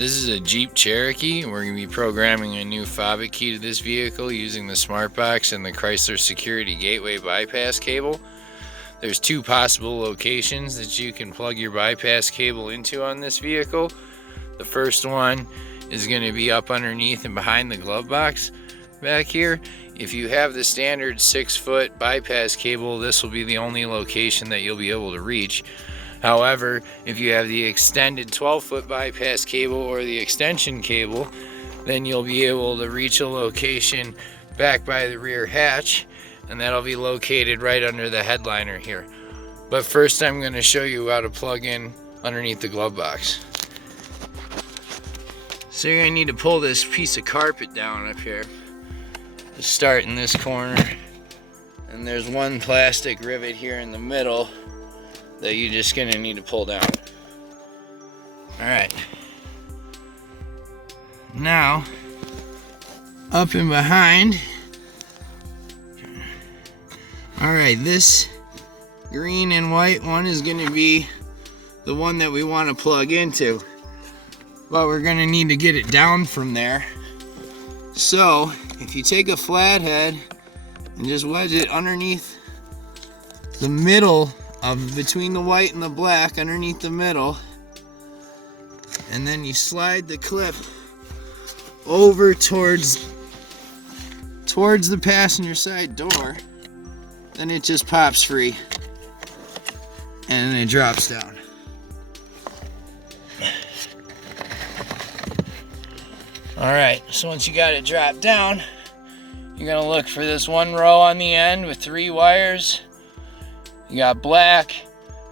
This is a Jeep Cherokee. We're going to be programming a new fob key to this vehicle using the smart box and the Chrysler Security Gateway bypass cable. There's two possible locations that you can plug your bypass cable into on this vehicle. The first one is going to be up underneath and behind the glove box back here. If you have the standard 6-foot bypass cable, this will be the only location that you'll be able to reach. However, if you have the extended 12-foot bypass cable or the extension cable, then you'll be able to reach a location back by the rear hatch, and that'll be located right under the headliner here. But first I'm going to show you how to plug in underneath the glove box. So you're going to need to pull this piece of carpet down up here. Just start in this corner, and there's one plastic rivet here in the middle that you're just gonna need to pull down. Alright. Now, up and behind. Alright, this green and white one is gonna be the one that we want to plug into. But we're gonna need to get it down from there. So, if you take a flathead and just wedge it underneath the middle of between the white and the black, underneath the middle, and then you slide the clip over towards the passenger side door, then it just pops free and then it drops down. Alright, so once you got it dropped down, you're going to look for this one row on the end with 3 wires. You got black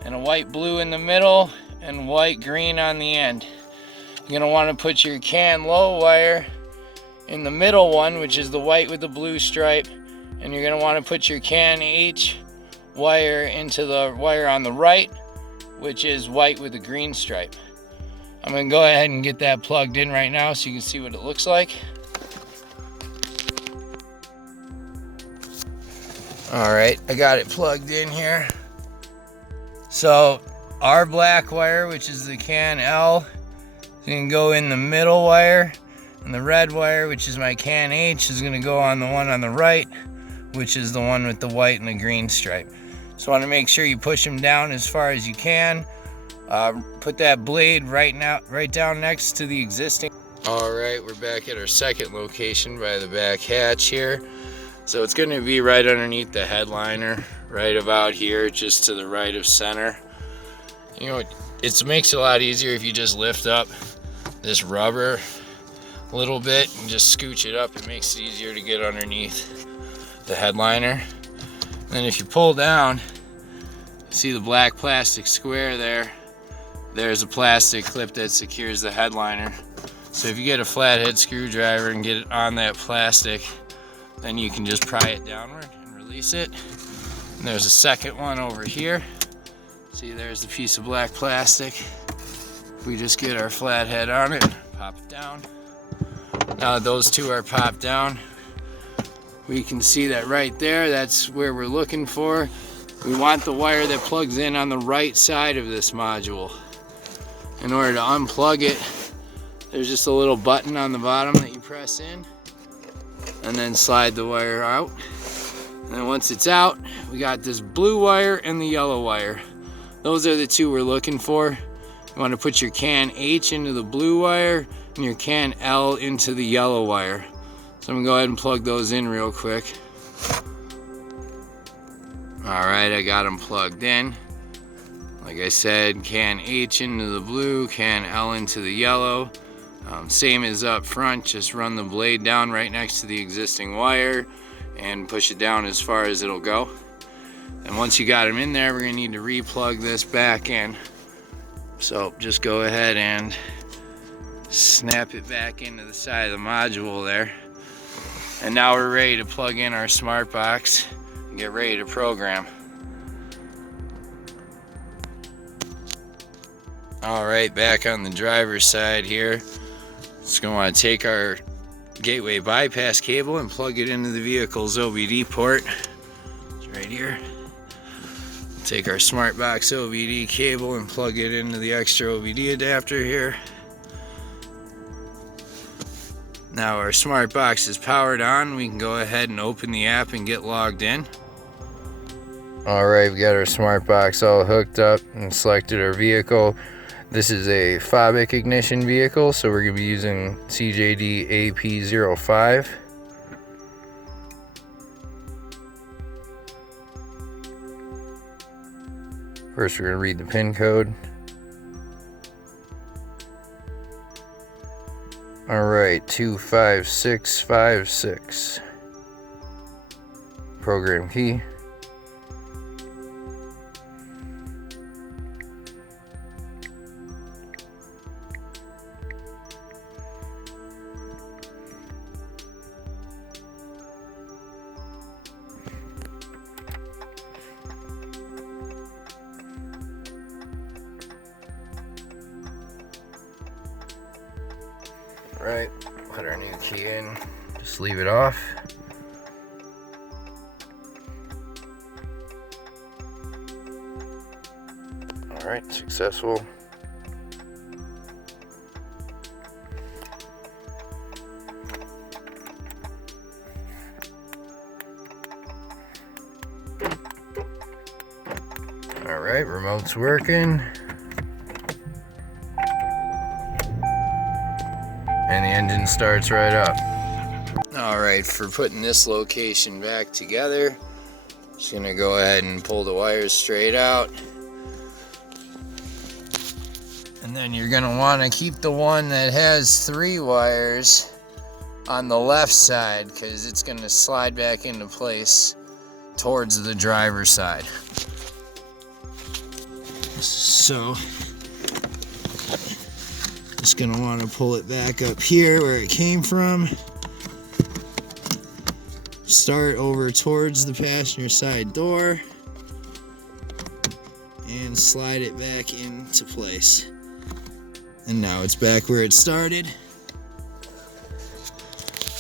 and a white blue in the middle and white green on the end. You're going to want to put your CAN low wire in the middle one, which is the white with the blue stripe, and you're going to want to put your CAN H wire into the wire on the right, which is white with the green stripe. I'm going to go ahead and get that plugged in right now so you can see what it looks like. Alright, I got it plugged in here. So our black wire, which is the CAN L, is going to go in the middle wire, and the red wire, which is my CAN H, is going to go on the one on the right, which is the one with the white and the green stripe. So I want to make sure you push them down as far as you can. Put that blade right down next to the existing. Alright, we're back at our second location by the back hatch here. So it's going to be right underneath the headliner, right about here, just to the right of center. You know, it makes it a lot easier if you just lift up this rubber a little bit and just scooch it up. It makes it easier to get underneath the headliner. And then if you pull down, see the black plastic square there? There's a plastic clip that secures the headliner. So if you get a flathead screwdriver and get it on that plastic, then you can just pry it downward and release it. And there's a second one over here. See, there's the piece of black plastic. We just get our flathead on it, pop it down. Now that those two are popped down, we can see that right there, that's where we're looking for. We want the wire that plugs in on the right side of this module. In order to unplug it, there's just a little button on the bottom that you press in, and then slide the wire out. And then once it's out, we got this blue wire and the yellow wire. Those are the two we're looking for. You want to put your CAN H into the blue wire and your CAN L into the yellow wire. So I'm going to go ahead and plug those in real quick. Alright, I got them plugged in. Like I said, CAN H into the blue, CAN L into the yellow. Same as up front, just run the blade down right next to the existing wire and push it down as far as it'll go. And once you got them in there, we're going to need to re-plug this back in. So just go ahead and snap it back into the side of the module there. And now we're ready to plug in our smart box and get ready to program. Alright, back on the driver's side here. Just going to want to take our gateway bypass cable and plug it into the vehicle's OBD port. It's right here. Take our smart box OBD cable and plug it into the extra OBD adapter here. Now our smart box is powered on. We can go ahead and open the app and get logged in. Alright, we got our smart box all hooked up and selected our vehicle. This is a Fobic ignition vehicle, so we're going to be using CJD AP05. First, we're going to read the PIN code. Alright, 25656. Program key. Right, put our new key in, just leave it off. Alright, successful. Alright, remote's working. And the engine starts right up. Alright, for putting this location back together, just gonna go ahead and pull the wires straight out. And then you're gonna wanna keep the one that has 3 wires on the left side, because it's gonna slide back into place towards the driver's side. So, just gonna want to pull it back up here where it came from. Start over towards the passenger side door and slide it back into place. And now it's back where it started.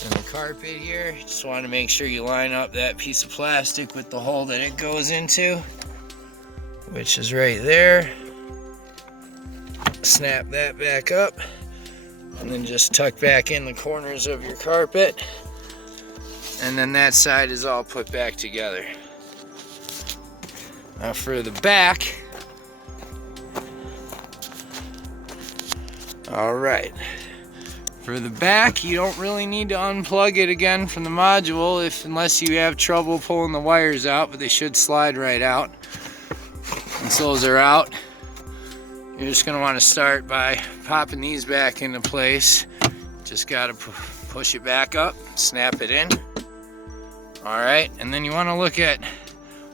And the carpet here, just want to make sure you line up that piece of plastic with the hole that it goes into, which is right there. Snap that back up and then just tuck back in the corners of your carpet, and then that side is all put back together. Now for the back, alright, for the back you don't really need to unplug it again from the module unless you have trouble pulling the wires out, but they should slide right out. Once those are out, you're just going to want to start by popping these back into place. Just got to push it back up, snap it in. Alright, and then you want to look at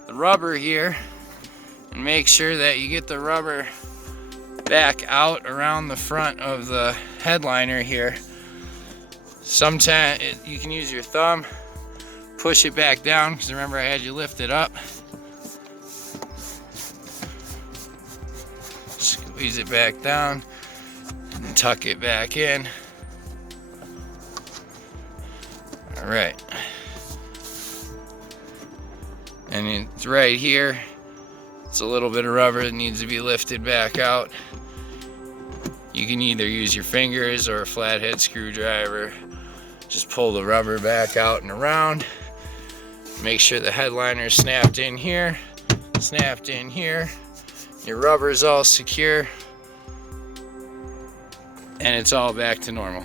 the rubber here and make sure that you get the rubber back out around the front of the headliner here. Sometimes you can use your thumb, push it back down, because remember I had you lift it up. Squeeze it back down and tuck it back in. All right. And it's right here. It's a little bit of rubber that needs to be lifted back out. You can either use your fingers or a flathead screwdriver. Just pull the rubber back out and around. Make sure the headliner is snapped in here, snapped in here. Your rubber is all secure, and it's all back to normal.